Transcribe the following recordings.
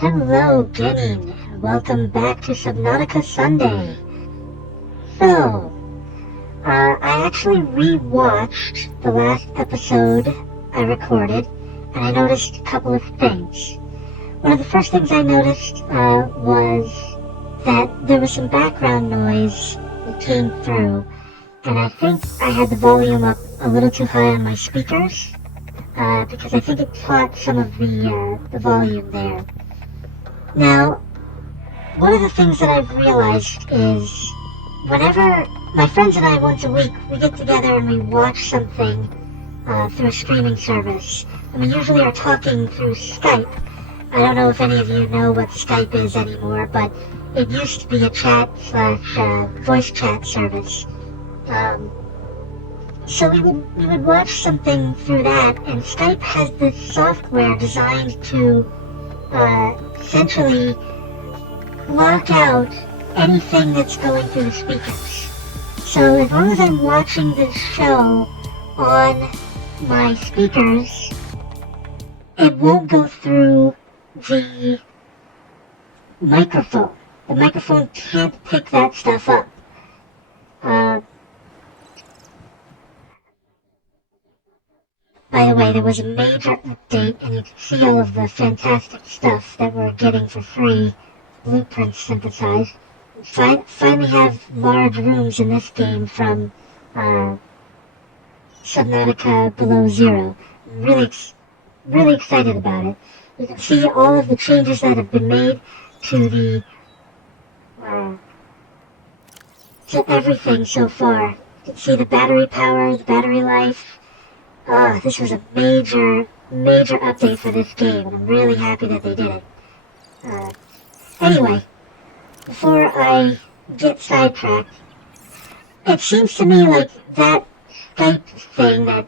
Hello, Guinea. Welcome back to Subnautica Sunday. So, I actually re-watched the last episode I recorded, and I noticed a couple of things. One of the first things I noticed was that there was some background noise that came through, and I think I had the volume up a little too high on my speakers, because I think it caught some of the volume there. Now, one of the things that I've realized is whenever my friends and I once a week, we get together and we watch something through a streaming service, and we usually are talking through Skype. I don't know if any of you know what Skype is anymore, but it used to be a chat/voice chat service. So we would watch something through that, and Skype has this software designed to essentially block out anything that's going through the speakers. So as long as I'm watching this show on my speakers, it won't go through the microphone. The microphone can't pick that stuff up. By the way, there was a major update, and you can see all of the fantastic stuff that we're getting for free, blueprints synthesized. Finally have large rooms in this game from Subnautica Below Zero. I'm really excited about it. You can see all of the changes that have been made to everything so far. You can see the battery power, the battery life. This was a major update for this game, and I'm really happy that they did it. Anyway, before I get sidetracked, it seems to me like that Skype thing that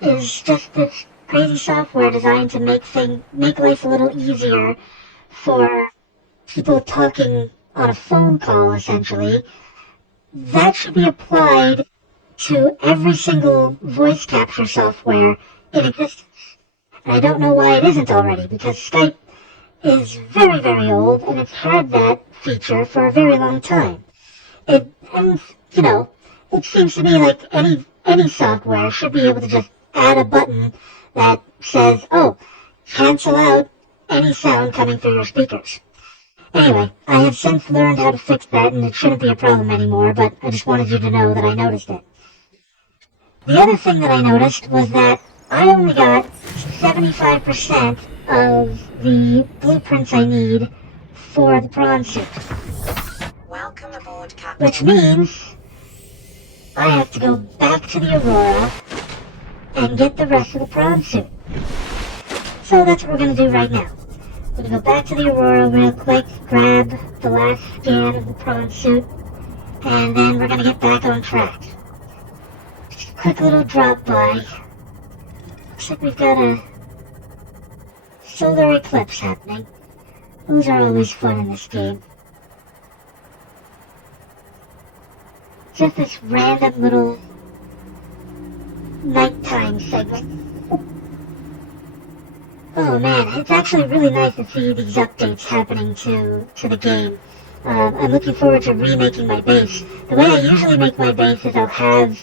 is just this crazy software designed to make life a little easier for people talking on a phone call, essentially, that should be applied to every single voice capture software in existence. And I don't know why it isn't already, because Skype is very, very old, and it's had that feature for a very long time. It seems to me like any software should be able to just add a button that says, oh, cancel out any sound coming through your speakers. Anyway, I have since learned how to fix that, and it shouldn't be a problem anymore, but I just wanted you to know that I noticed it. The other thing that I noticed was that I only got 75% of the blueprints I need for the prawn suit. Welcome aboard, Captain. Which means I have to go back to the Aurora and get the rest of the prawn suit. So that's what we're going to do right now. We're going to go back to the Aurora real quick, grab the last scan of the prawn suit, and then we're going to get back on track. Just a quick little drop by. Looks like we've got a solar eclipse happening. Those are always fun in this game. Just this random little nighttime segment. Oh man, it's actually really nice to see these updates happening to the game. I'm looking forward to remaking my base. The way I usually make my base is I'll have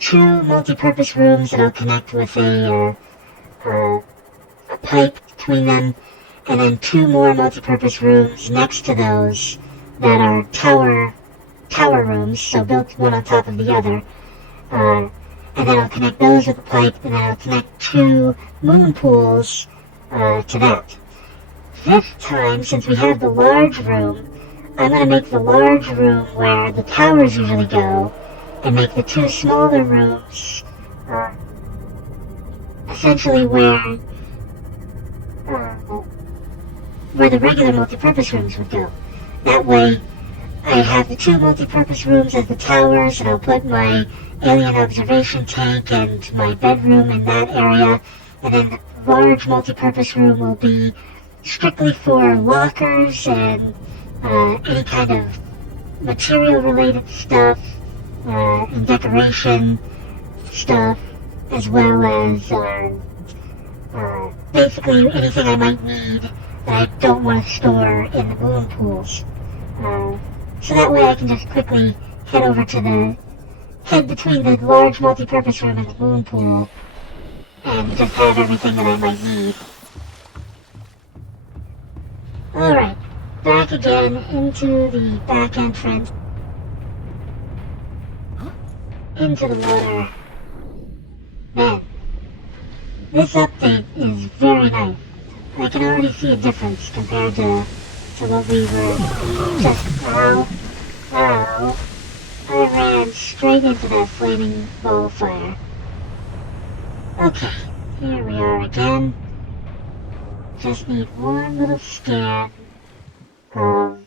two multi-purpose rooms that I'll connect with a pipe between them, and then two more multi-purpose rooms next to those that are tower rooms, so built one on top of the other. And then I'll connect those with a pipe, and then I'll connect two moon pools to that. This time, since we have the large room, I'm going to make the large room where the towers usually go, and make the two smaller rooms essentially where the regular multi-purpose rooms would go. That way, I have the two multi-purpose rooms as the towers, and I'll put my alien observation tank and my bedroom in that area, and then the large multi-purpose room will be strictly for lockers and any kind of material-related stuff, and decoration stuff, as well as basically anything I might need that I don't want to store in the balloon pools. So that way I can just quickly head between the large multi-purpose room and the balloon pool and just have everything that I might need. Alright, back again into the back entrance. Into the water. Man, this update is very nice. I can already see a difference compared to what we were just... Ow. I ran straight into that flaming ball of fire. Okay, here we are again. Just need one little scan of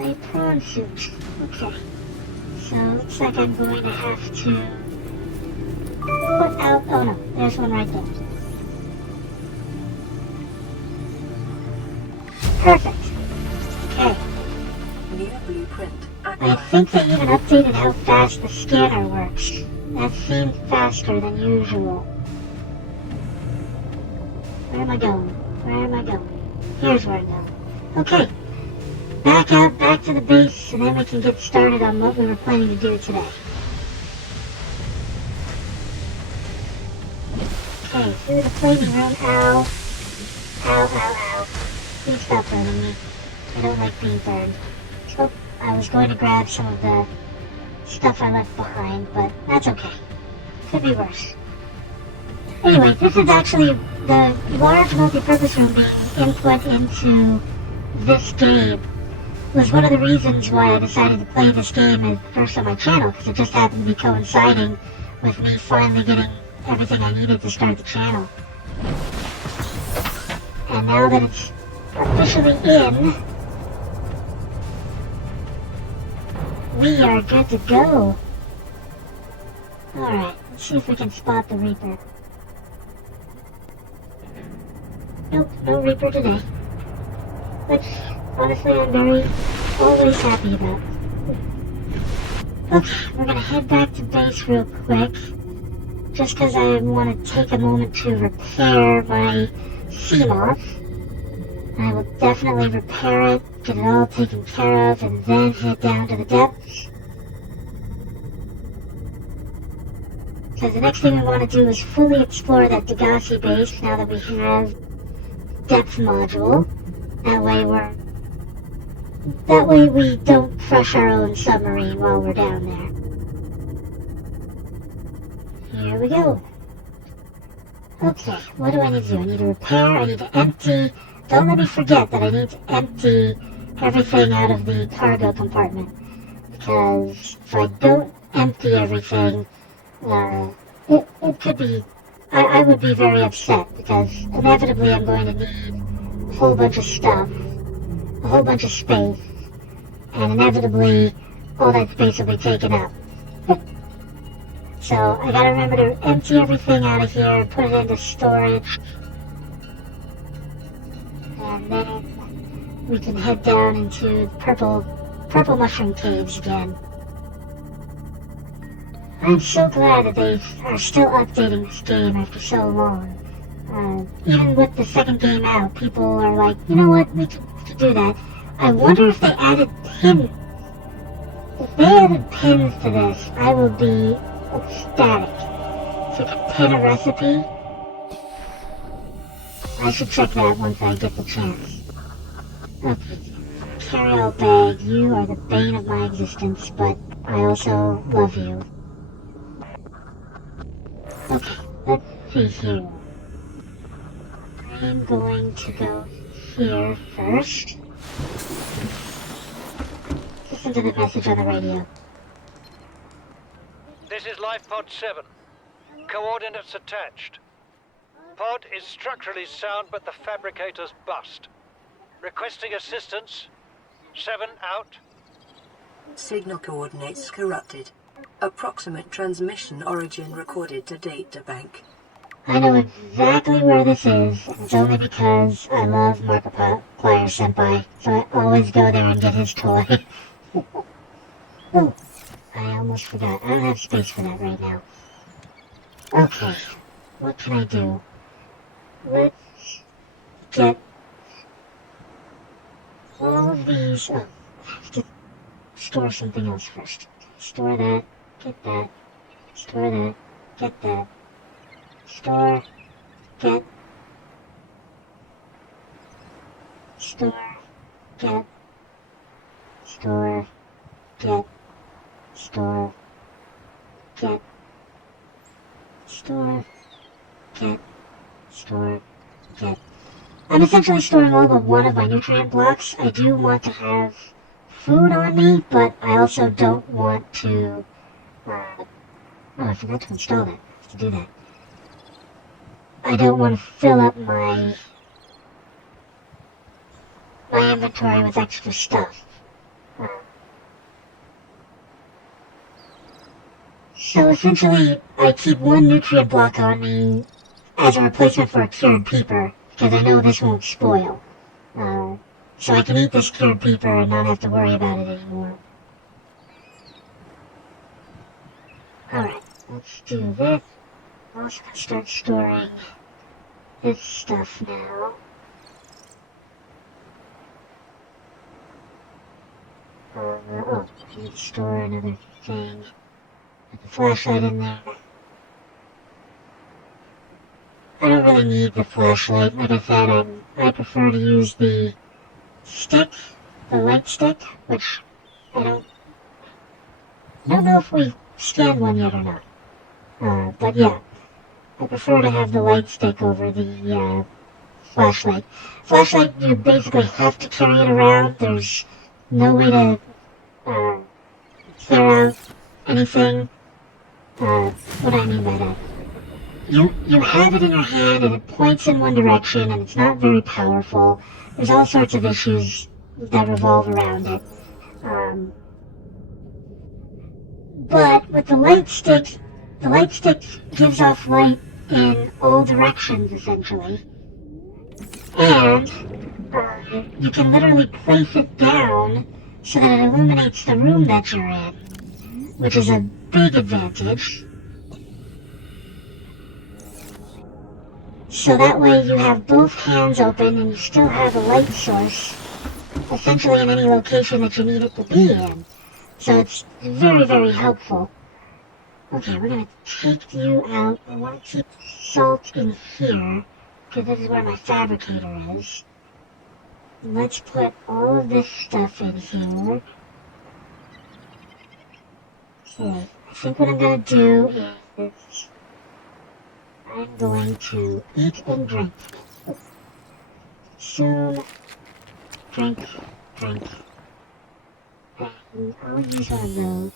a prawn suit. Okay, so looks like I'm going to have to put out... Oh no, there's one right there. Perfect. Okay. New blueprint. I think they even updated how fast the scanner works. That seemed faster than usual. Where am I going? Here's where I'm going. Okay. Back out, back to the base, and then we can get started on what we were planning to do today. Okay, through the flaming room. Ow. Please stop burning me. I don't like being burned. So, I was going to grab some of the stuff I left behind, but that's okay. Could be worse. Anyway, this is actually the large multi-purpose room being input into this game. Was one of the reasons why I decided to play this game at first on my channel, because it just happened to be coinciding with me finally getting everything I needed to start the channel. And now that it's officially in, we are good to go. Alright, let's see if we can spot the Reaper. Nope, no Reaper today. Which, honestly, I'm always happy about. Okay, we're gonna head back to base real quick. Just because I want to take a moment to repair my Seamoth. I will definitely repair it, get it all taken care of, and then head down to the depths. So the next thing we want to do is fully explore that Degassi base now that we have depth module. That way we don't crush our own submarine while we're down there. Here we go. Okay, what do I need to do? I need to repair, I need to empty. Don't let me forget that I need to empty everything out of the cargo compartment. Because if I don't empty everything, it could be... I would be very upset, because inevitably I'm going to need a whole bunch of stuff, a whole bunch of space, and inevitably all that space will be taken up. So I gotta remember to empty everything out of here, put it into storage, and then we can head down into purple mushroom caves again. I'm so glad that they are still updating this game after so long. Even with the second game out, people are like, you know what, we could do that. I wonder if they added pins. If they added pins to this, I would be ecstatic. If you could pin a recipe, I should check that once I get the chance. Okay, carry-all bag, you are the bane of my existence, but I also love you. Okay, let's see here. I'm going to go here first. Listen to the message on the radio. This is Life Pod 7. Coordinates attached. Pod is structurally sound, but the fabricator's bust. Requesting assistance. 7 out. Signal coordinates corrupted. Approximate transmission origin recorded to databank. I know exactly where this is, and it's only because I love Markiplier Senpai, so I always go there and get his toy. Oh, I almost forgot. I don't have space for that right now. Okay, what can I do? Let's get all of these. Oh, I have to store something else first. Store that, get that, store that, get that, store, get, store, get, store, get, store, get, store, get, store, get. I'm essentially storing all but one of my nutrient blocks. I do want to have food on me, but I also don't want to... oh, I forgot to install that. I have to do that. I don't want to fill up my inventory with extra stuff. So essentially, I keep one nutrient block on me as a replacement for a cured peeper, because I know this won't spoil. So I can eat this cured peeper and not have to worry about it anymore. Alright, let's do this. I'm also going to start storing this stuff now. I need to store another thing. Put the flashlight in there. I don't really need the flashlight. Like I said, I prefer to use the stick, the light stick, which I don't know if we scanned one yet or not. But yeah, I prefer to have the light stick over the flashlight. Flashlight, you basically have to carry it around. There's no way to clear out anything. What do I mean by that? You have it in your hand and it points in one direction and it's not very powerful. There's all sorts of issues that revolve around it. But with the light stick gives off light in all directions essentially. And you can literally place it down so that it illuminates the room that you're in, which is a big advantage. So that way you have both hands open and you still have a light source, essentially in any location that you need it to be in. So it's very, very helpful. Okay, we're going to take you out. I want to keep salt in here, because this is where my fabricator is. Let's put all of this stuff in here. Okay, I think what I'm going to do is I'm going to eat and drink. Soon, drink. And I'll use one of those.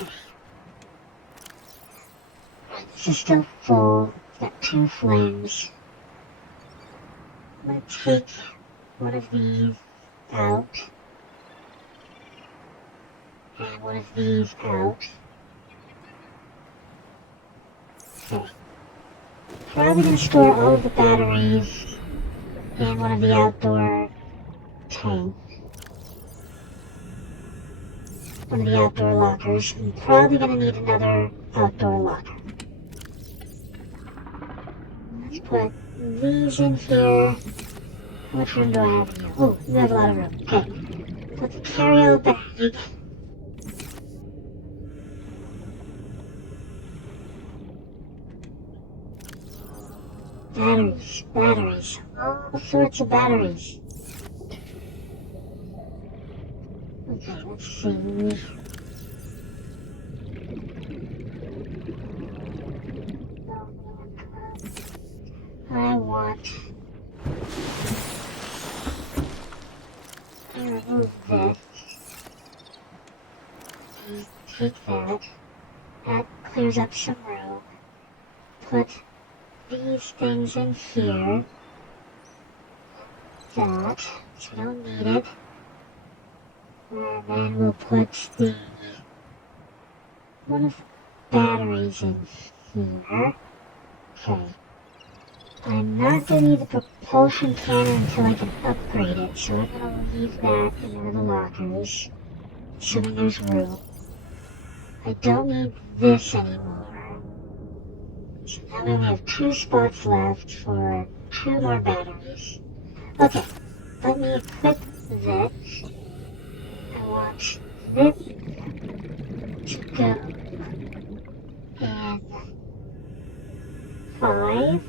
Okay. This is still full. It's got 2 flames. I'm going to take one of these out. And one of these out. Okay. Probably going to store all of the batteries in one of the outdoor tanks. One of the outdoor lockers. I'm probably going to need another outdoor locker. Let's put these in here. How much room do I have in here? Oh, we have a lot of room. Okay. Put the carry-out bag. Batteries. All sorts of batteries. Okay, let's see. I want to remove this. And take that. That clears up some room. Put these things in here. That, so we don't need it. And then we'll put the one of the batteries in here. Okay. I'm not going to need the propulsion cannon until I can upgrade it, so I'm going to leave that in one of the lockers, assuming there's room. I don't need this anymore. So now we only have 2 spots left for 2 more batteries. Okay, let me equip this. I want this to go in 5.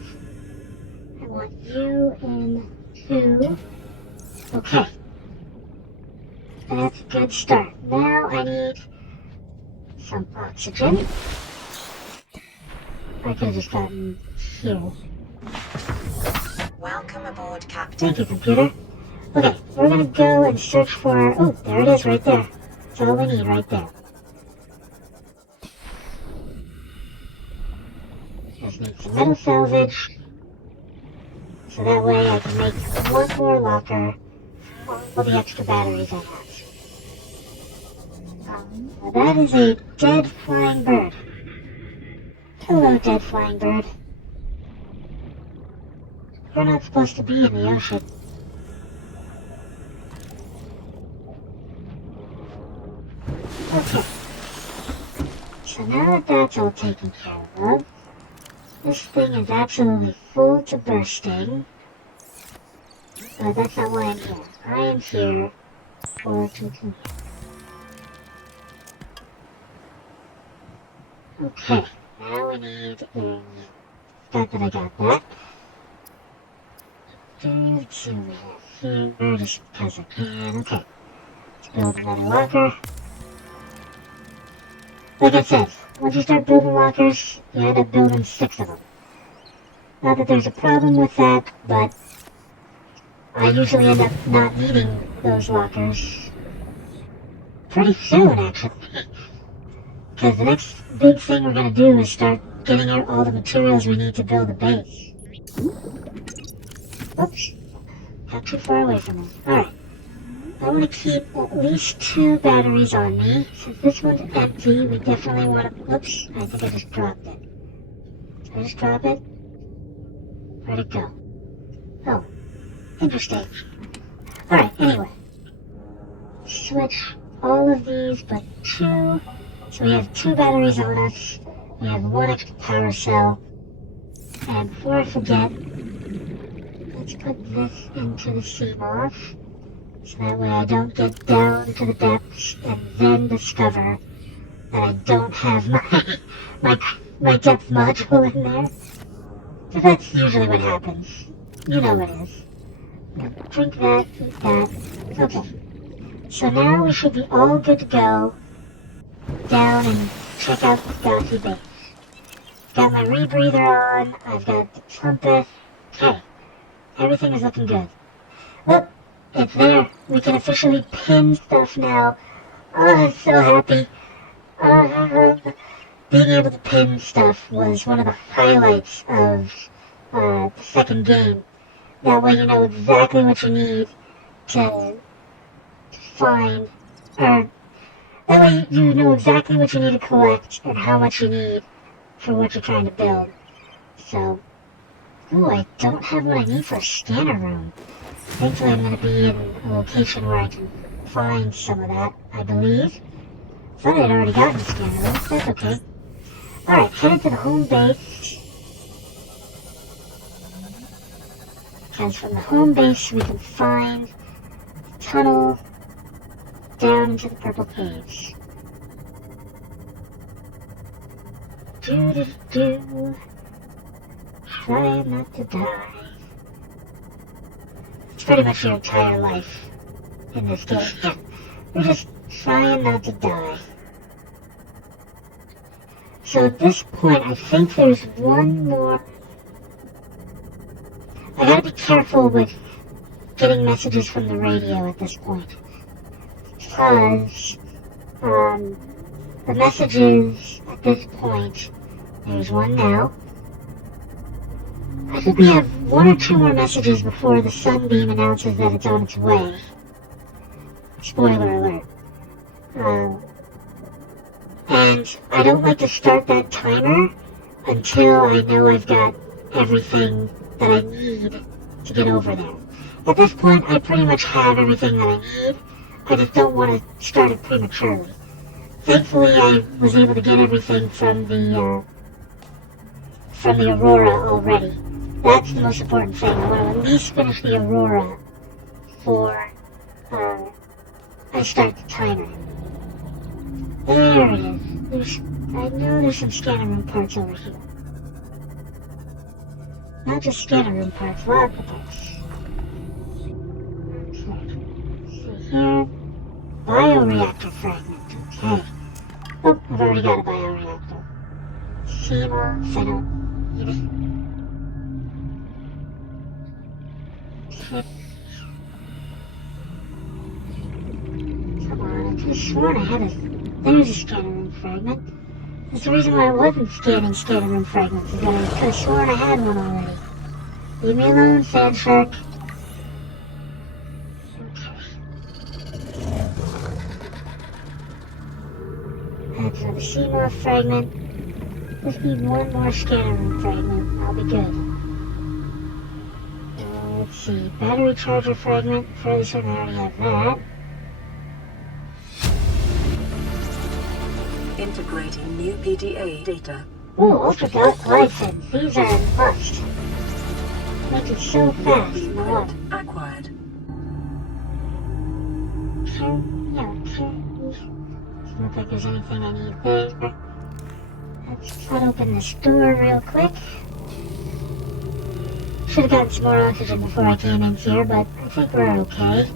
I want you in 2. Okay. That's a good start. Now I need some oxygen. I could have just gotten fuel. Welcome aboard, Captain. Thank you, computer. Okay, we're gonna go and search for... Oh, there it is right there. That's all we need right there. Just need some metal salvage. So that way I can make one more locker for all the extra batteries I have. Now that is a dead flying bird. Hello, dead flying bird. You're not supposed to be in the ocean. Okay. So now that that's all taken care of, this thing is absolutely full to bursting. But that's not why I'm here. I am here for continue. Okay, now we need a... Not that I got that. Let's see what we have here, just because I can. Okay, let's build another locker. Like I said, once you start building lockers, you end up building 6 of them. Not that there's a problem with that, but I usually end up not needing those lockers pretty soon, actually. Because the next big thing we're going to do is start getting out all the materials we need to build a base. Oops. Got too far away from them. Alright. I want to keep at least 2 batteries on me. Since this one's empty, we definitely want to... Oops. I think I just dropped it. Did I just drop it? Where'd it go? Oh. Interesting. Alright, anyway. Switch all of these but 2... So we have 2 batteries on us, we have 1 extra power cell, and before I forget, let's put this into the CMOS, so that way I don't get down to the depths and then discover that I don't have my depth module in there. So that's usually what happens. You know what it is. Drink that, eat that. Okay. So now we should be all good to go. Down and check out the Galaxy base. Got my rebreather on, I've got the trumpet. Okay, everything is looking good. Look, it's there. We can officially pin stuff now. Oh, I'm so happy. Being able to pin stuff was one of the highlights of the second game. That way you know exactly what you need to find, or that way you know exactly what you need to collect and how much you need for what you're trying to build. So, ooh, I don't have what I need for a scanner room. Thankfully I'm going to be in a location where I can find some of that, I believe. Thought I'd already gotten a scanner room, but that's okay. Alright, headed to the home base. Because from the home base we can find the tunnel down into the purple caves. Do. Try not to die. It's pretty much your entire life in this game. We're just trying not to die. So at this point, I think there's one more... I gotta be careful with getting messages from the radio at this point. Because, the messages at this point, there's one now. I think we have 1 or 2 more messages before the sunbeam announces that it's on its way. Spoiler alert. And I don't like to start that timer until I know I've got everything that I need to get over there. At this point, I pretty much have everything that I need. I just don't want to start it prematurely. Thankfully, I was able to get everything from from the Aurora already. That's the most important thing. I want to at least finish the Aurora before I start the timer. There it is. I know there's some scanner room parts over here. Not just scanner room parts, lots of parts. Okay. See here. Bioreactor fragment. Okay. Oh, I've already got a bioreactor. CMO, Fennel. Okay. Come on, I could have sworn I had there's a scanner room fragment. That's the reason why I wasn't scanning scanner room fragments, is that I could have sworn I had one already. Leave me alone, Sand Shark. That's another CMOF fragment. Just need one more scanner room fragment. I'll be good. Let's see. Battery charger fragment. Fairly certain I already have that. Integrating new PDA data. Ooh, ultraviolet glyphins. These are a must. Make it so fast. No what? Acquired. Doesn't look like there's anything I need there. Let's cut open this door real quick. Should have gotten some more oxygen before I came in here, but I think we're okay.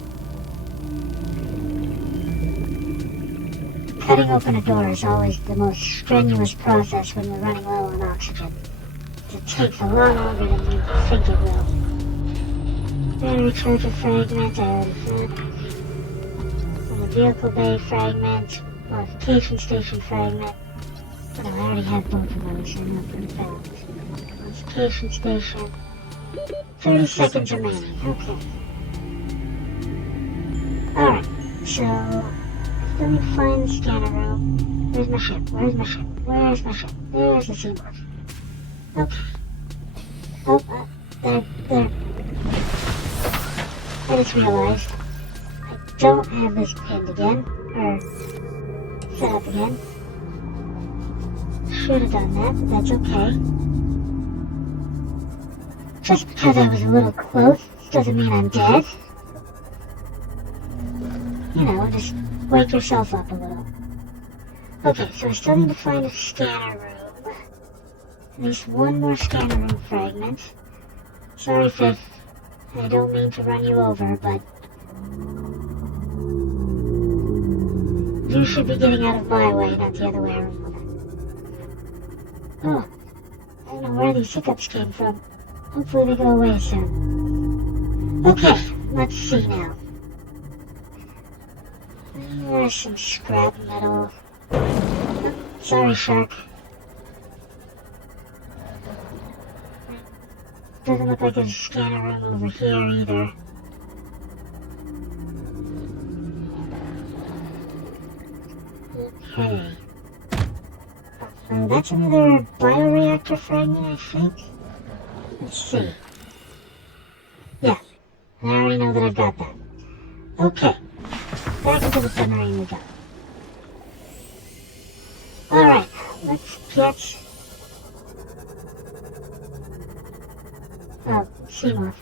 Cutting open a door is always the most strenuous process when you're running low on oxygen. It takes a lot longer than you think it will. Battery charger fragment, I already said. And the vehicle bay fragment, modification station fragment. But I already have both of those, so nothing found. Modification station. 30 seconds remaining, okay. Alright, so let me find the scanner room. Where's my ship? Where's my ship? Where's my ship? There's the seamorph. Okay. Oh, there. I just realized I don't have this pinned again, or set up again. Should have done that, but that's okay. Just because I was a little close doesn't mean I'm dead. You know, just wake yourself up a little. Okay, so I still need to find a scanner room. At least one more scanner room fragment. Sorry, Fifth. I don't mean to run you over, but you should be getting out of my way, not the other way around. Oh, I don't know where these hiccups came from. Hopefully they go away soon. Okay, let's see now. There's some scrap metal. Oh, sorry, Shark. Doesn't look like there's a scanner room over here either. Okay. So that's another bioreactor fragment, I think. Let's see. Yeah, I already know that I've got that. Okay. Back into the submarine we go. Alright, let's get... Oh, seamorph.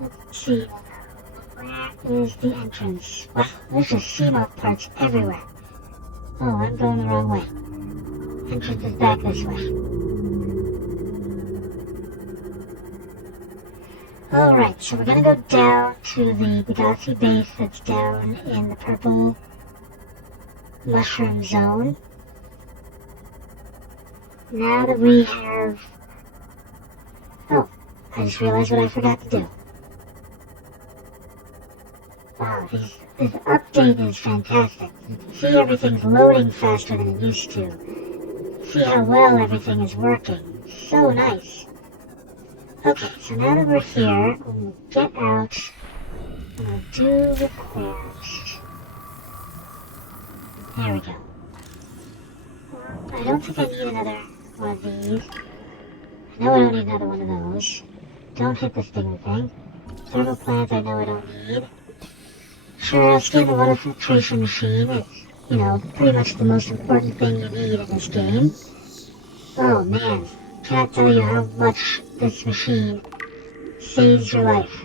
Let's see. Where is the entrance? Wow, there's just seamorph parts everywhere. Oh, I'm going the wrong way. Entrance is back this way. Alright, so we're gonna go down to the Bugatti base that's down in the purple mushroom zone. Now that we have... Oh, I just realized what I forgot to do. Wow, this update is fantastic. You can see everything's loading faster than it used to. See how well everything is working. So nice. Okay, so now that we're here, we'll get out and we'll do repairs. There we go. I don't think I need another one of these. I know I don't need another one of those. Don't hit the stinger thing. Thermal plants I know I don't need. Sure, I'll scan the water filtration machine. It's, you know, pretty much the most important thing you need in this game. Oh man, cannot tell you how much this machine saves your life.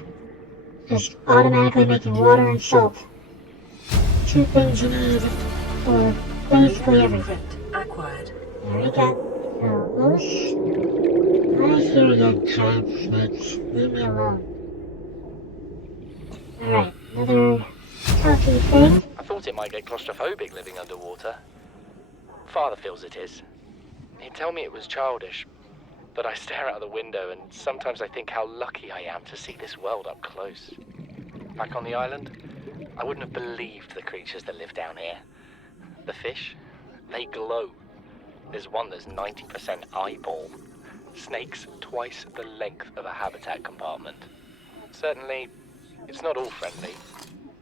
Just automatically making water and salt. Two things you need for basically everything. Acquired. There we go. Those. I hear you, giant snakes. Leave me alone. Alright, another talking thing. I thought it might get claustrophobic living underwater. Father feels it is. He'd tell me it was childish, but I stare out the window and sometimes I think how lucky I am to see this world up close. Back on the island, I wouldn't have believed the creatures that live down here. The fish, they glow. There's one that's 90% eyeball. Snakes twice the length of a habitat compartment. Certainly, it's not all friendly.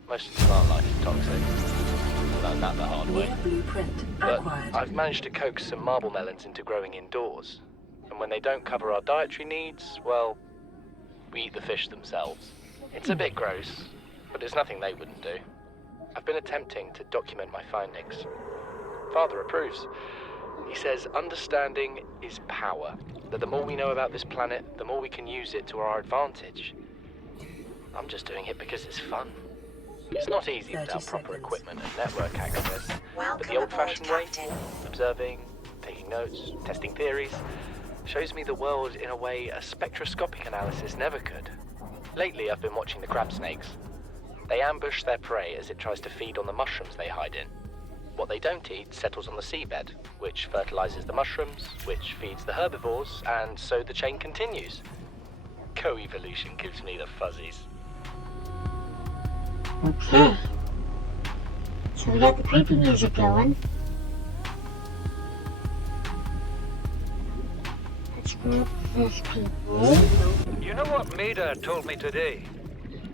Most of the plant life is toxic. Learned that the hard way. Blueprint But acquired. I've managed to coax some marble melons into growing indoors. And when they don't cover our dietary needs, well, we eat the fish themselves. It's a bit gross, but it's nothing they wouldn't do. I've been attempting to document my findings. Father approves. He says understanding is power, that the more we know about this planet, the more we can use it to our advantage. I'm just doing it because it's fun. It's not easy 30 without proper seconds. equipment and network access, but Welcome the old-fashioned aboard, way, Captain. observing, taking notes, testing theories, shows me the world in a way a spectroscopic analysis never could. Lately, I've been watching the crab snakes. They ambush their prey as it tries to feed on the mushrooms they hide in. What they don't eat settles on the seabed, which fertilizes the mushrooms, which feeds the herbivores, and so the chain continues. Co-evolution gives me the fuzzies. Okay. So we got the creepy music going. Let's grab this people. You know what Maida told me today?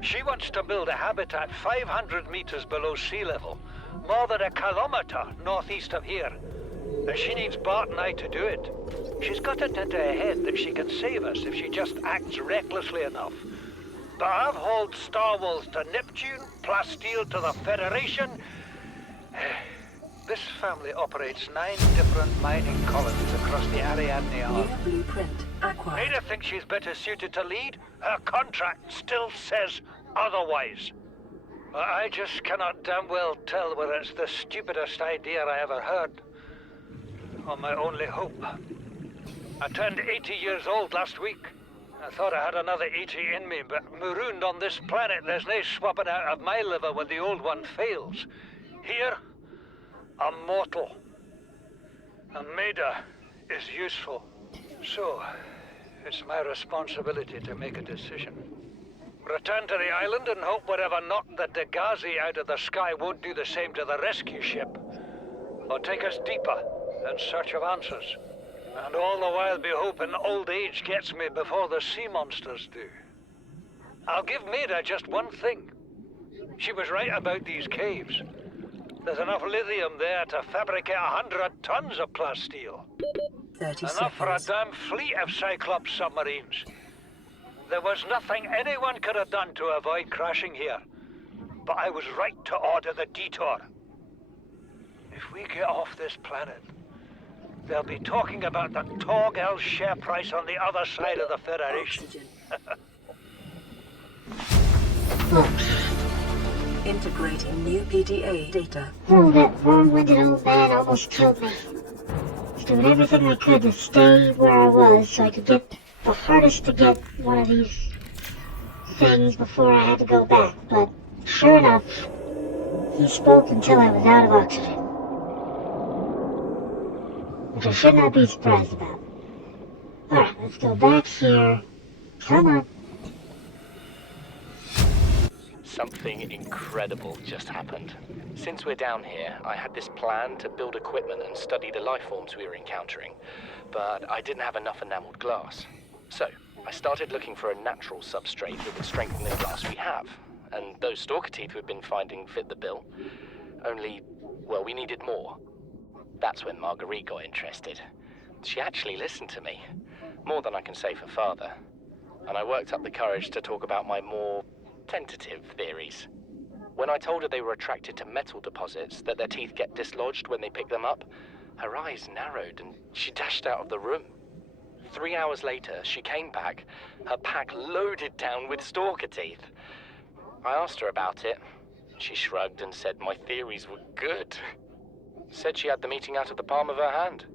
She wants to build a habitat 500 meters below sea level, more than a kilometer northeast of here. And she needs Bart and I to do it. She's got it into her head that she can save us if she just acts recklessly enough. But I've hauled Star Wars to Neptune, Plasteel to the Federation. This family operates 9 different mining colonies across the Ariadne Arm. New blueprint acquired. Ada thinks she's better suited to lead. Her contract still says otherwise. I just cannot damn well tell whether it's the stupidest idea I ever heard, or my only hope. I turned 80 years old last week. I thought I had another 80 in me, but marooned on this planet, there's no swapping out of my liver when the old one fails. Here, I'm mortal. And Maida is useful. So, it's my responsibility to make a decision. Return to the island and hope whatever knocked the Degazi out of the sky won't do the same to the rescue ship. Or take us deeper in search of answers. And all the while be hoping old age gets me before the sea monsters do. I'll give Maida just one thing. She was right about these caves. There's enough lithium there to fabricate 100 tons of plasteel. 30 Enough for a seconds. damn fleet of Cyclops submarines. There was nothing anyone could have done to avoid crashing here. But I was right to order the detour. If we get off this planet, they'll be talking about the Torgal share price on the other side of the Federation. Oxygen. Look, Integrating new PDA data. oh, that long-winded old man almost killed me. I was doing everything I could to stay where I was so I could get the hardest to get one of these things before I had to go back. But sure enough, he spoke until I was out of oxygen. Which I should not be surprised about. Alright, let's go back here. Come on. Something incredible just happened. Since we're down here, I had this plan to build equipment and study the life forms we were encountering, but I didn't have enough enameled glass. So, I started looking for a natural substrate that would strengthen the glass we have, and those stalker teeth we've been finding fit the bill. Only, well, we needed more. That's when Marguerite got interested. She actually listened to me, more than I can say for Father, and I worked up the courage to talk about my more tentative theories. When I told her they were attracted to metal deposits, that their teeth get dislodged when they pick them up, Her eyes narrowed and she dashed out of the room. 3 hours later, she came back, her pack loaded down with stalker teeth. I asked her about it. She shrugged and said my theories were good. Said she had the meeting out of the palm of her hand.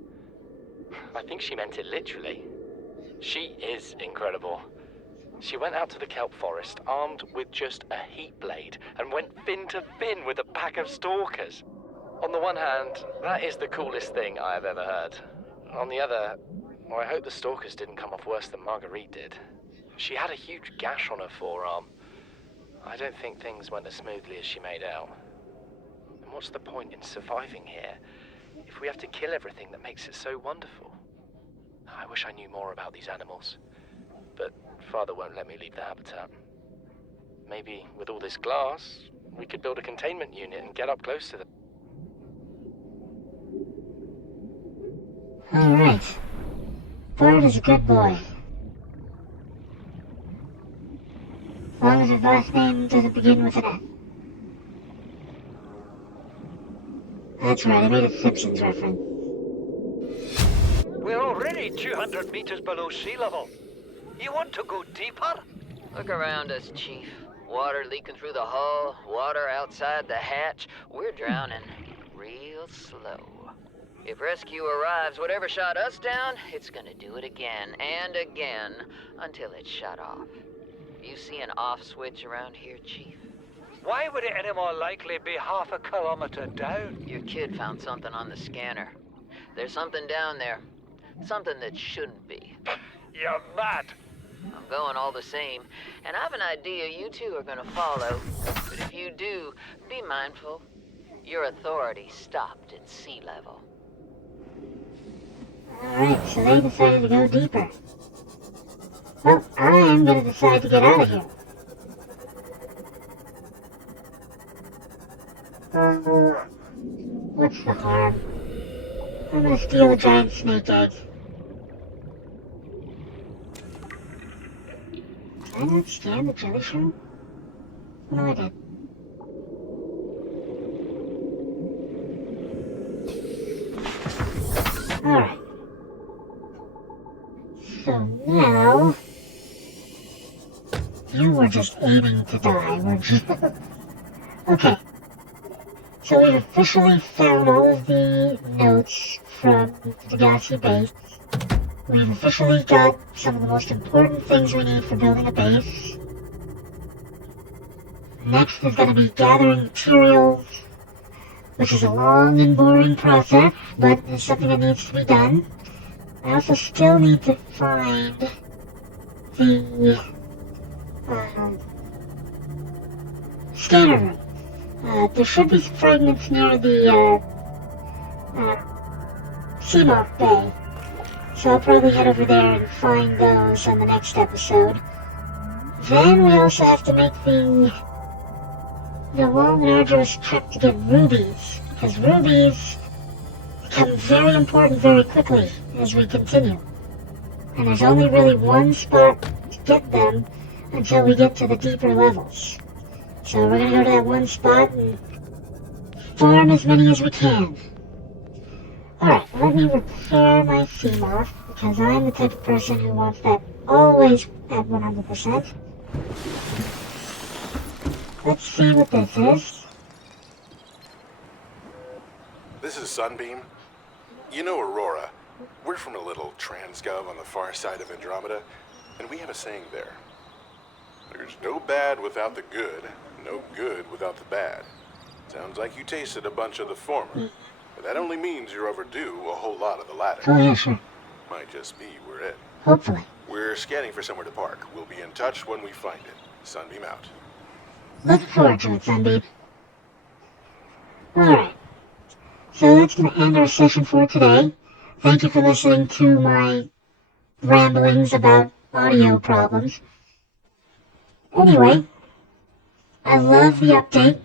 I think she meant it literally. She is incredible. She went out to the kelp forest armed with just a heat blade and went fin to fin with a pack of stalkers. On the one hand, that is the coolest thing I have ever heard. On the other, I hope the stalkers didn't come off worse than Marguerite did. She had a huge gash on her forearm. I don't think things went as smoothly as she made out. And what's the point in surviving here if we have to kill everything that makes it so wonderful? I wish I knew more about these animals, but Father won't let me leave the habitat. Maybe with all this glass, we could build a containment unit and get up close to them. Alright. Bart is a good boy. As long as his last name doesn't begin with an F. That's right, I made a Simpsons reference. We're already 200 meters below sea level. You want to go deeper? Look around us, Chief. Water leaking through the hull, water outside the hatch. We're drowning real slow. If rescue arrives, whatever shot us down, it's gonna do it again and again until it's shut off. You see an off switch around here, Chief? Why would it any more likely be half a kilometer down? Your kid found something on the scanner. There's something down there. Something that shouldn't be. You're mad. I'm going all the same, and I have an idea you two are gonna follow. But if you do, be mindful. Your authority stopped at sea level. Alright, so they decided to go deeper. Well, I am gonna decide to get out of here. What's the harm? I'm gonna steal a giant snake egg. Did I not scan the jelly shroom? No, I did. Alright. So now... You were just aiming to die, weren't you? Okay. So we've officially found all of the notes from the Galaxy base. We've officially got some of the most important things we need for building a base. Next is going to be gathering materials, which is a long and boring process, but it's something that needs to be done. I also still need to find the scanner room. There should be some fragments near the Seamoth Bay, so I'll probably head over there and find those on the next episode. Then we also have to make the long and arduous trip to get rubies, because rubies become very important very quickly as we continue. And there's only really one spot to get them until we get to the deeper levels. So we're gonna go to that one spot and farm as many as we can. Alright, let me repair my Seamoth, because I'm the type of person who wants that always at 100%. Let's see what this is. This is Sunbeam. You know Aurora. We're from a little transgov on the far side of Andromeda, and we have a saying there. There's no bad without the good, no good without the bad. Sounds like you tasted a bunch of the former, but that only means you're overdue a whole lot of the latter. Oh yeah, sure. Might just be we're it. Hopefully. We're scanning for somewhere to park. We'll be in touch when we find it. Sunbeam out. Look forward to it, Sunbeam. Alright. So that's going to end our session for today. Thank you for listening to my ramblings about audio problems. Anyway, I love the update.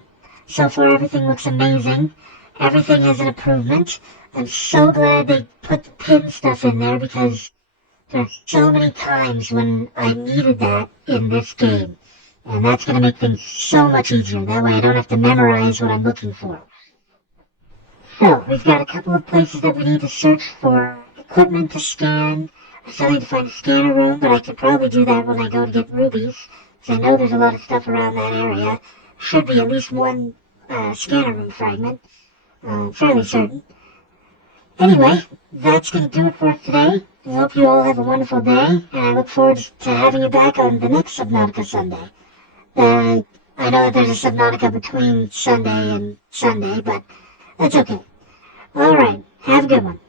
So far everything looks amazing. Everything is an improvement. I'm so glad they put the pin stuff in there, because there's so many times when I needed that in this game. And that's going to make things so much easier. That way I don't have to memorize what I'm looking for. So, we've got a couple of places that we need to search for equipment to scan. I still need to find a scanner room, but I can probably do that when I go to get rubies, because I know there's a lot of stuff around that area. Should be at least one scanner room fragment. Fairly certain. Anyway, that's going to do it for us today. I hope you all have a wonderful day, and I look forward to having you back on the next Subnautica Sunday. I know that there's a Subnautica between Sunday and Sunday, but that's okay. Alright, have a good one.